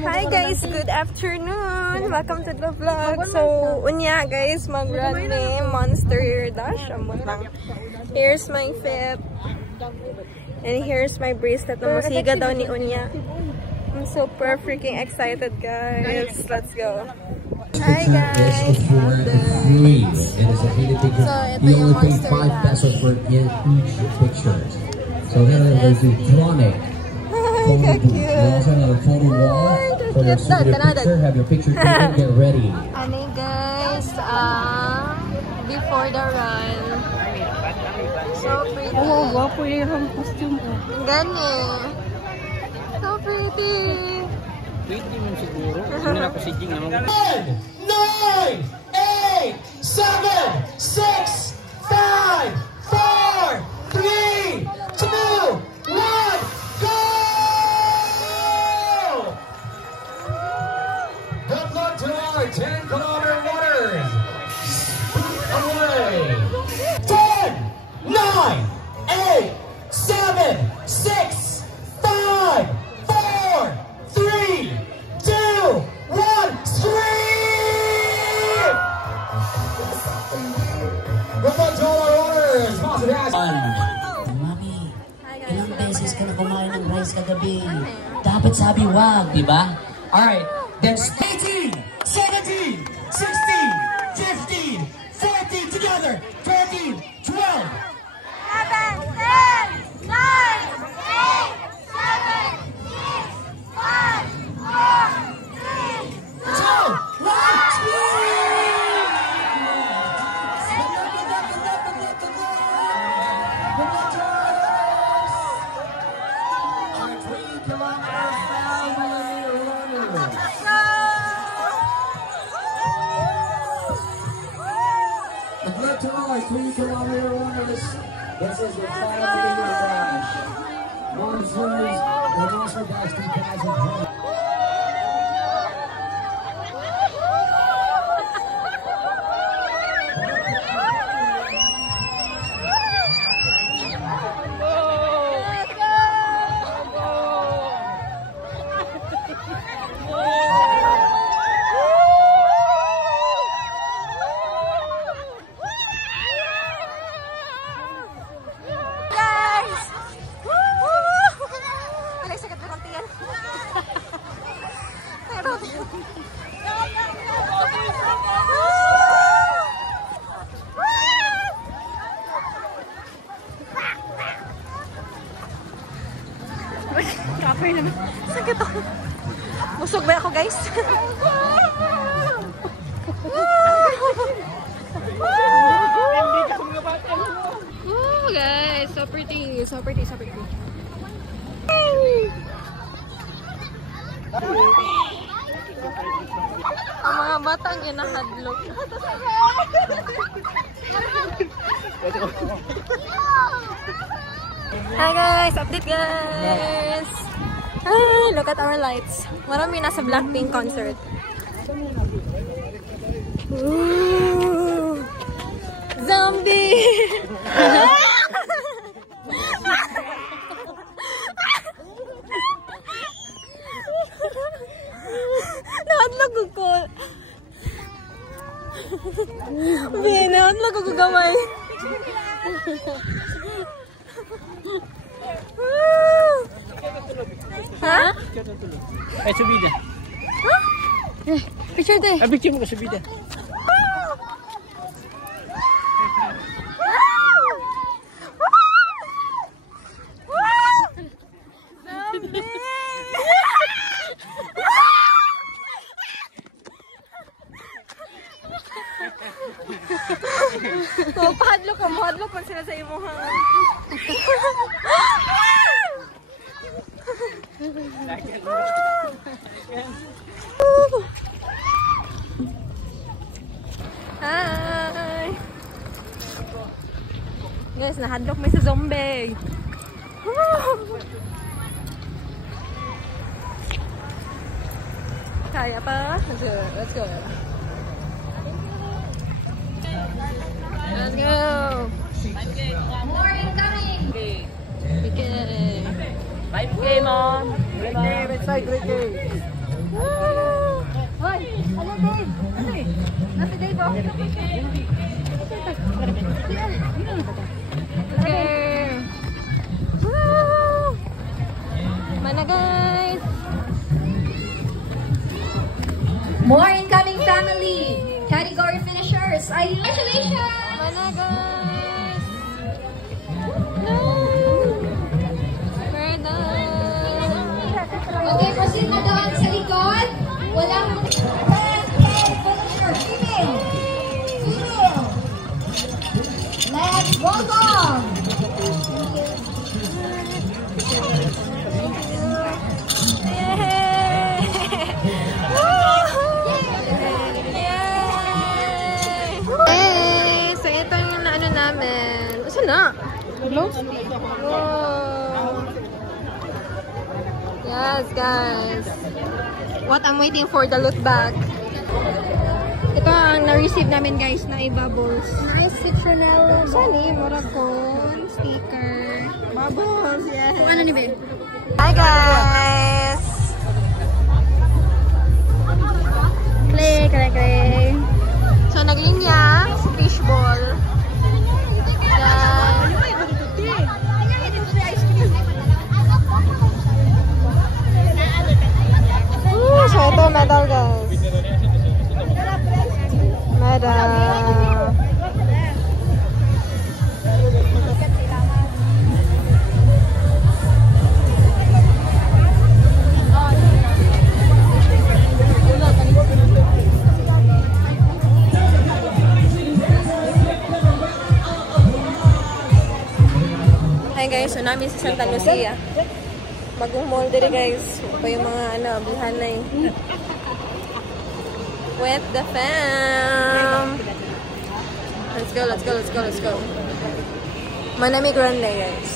Hi guys, good afternoon. Welcome to the vlog. So, unya guys, mag-run ni Monster Dash. Amot lang. Here's my fit. And here's my bracelet na musiga daw ni Unya. I'm super freaking excited guys. Let's go. Hi guys. It is a really big. You only pay 5 pesos for each picture. So then there's the Tronic. You also have a photo wall for your souvenir picture. Have your picture taken. Get ready. Ani guys, before the run. So pretty. Oh, guwapo yung costume ko. Gani. So pretty. Pretty man siguro. Hindi na pasiging naman. 10, 9, 8, 7, 6, 5, 4, 3, 2, 1. Good luck to our 10-kilometer runners. Away. 10, 9, 8, 7, 6, 5, 4, 3, 2, 1. Scream! Good luck to all our runners. Mami, ilang beses ka na kumain ng rice kagabi? Dapat sabi wag, di ba? Alright. That's 18, 17, 16, 15, 14, together, 13, 12. 11, 10, 9, 8, 7, 6, 5, 4, 3, 2, 1, To our 3-kilometer runners, this is the Triumph Dash. Monsters, the Monster Dash 2020. Kapay naman. Sakit ako. Busog ba ako guys? Oh guys, so pretty. So pretty, so pretty. Ang mga bata ang ginahadlok. Hi guys! Update guys! Hi! Look at our lights. Marami nasa Blackpink concert. Ooh! Zombie! Nahadlog ko. Nahadlog ko gamay. Ha? Ay, subida. Ha? Picture de. Picture mo ka subida. Oh, pahadlok ka. Mahadlok man sila sa imuhang. Hi! Guys, nahadlok may sa zombie. Kaya pa? Let's go. Let's go. Let's go. More incoming. Okay. 5K, mom. Great day, great side, great day. Okay. Wow! Mana guys? More incoming family. Category finishers. Congratulations! Mana guys? No! We're done. Okay, proceed na doon sa likod. Walang finisher. Female. Female. Let's welcome. Yay! Yay! So ito yung ano namin. Saan na? Wow! Yes, guys. What I'm waiting for, the loot bag. Ito ang na-receive namin, guys, na i-bubbles. Nice fictional. Sani, Moroccan sticker. Bubbles, yes. Kung ano ni Ben? Hi, guys! Play, play. So, naglinya sa fishball. Yan. So, ito medal, guys. Medal. Hi guys, so namin sa Santa Lucia. Bagong mall dito guys. Pa yung mga buhanay. With the fam. Let's go. Manami Grande guys.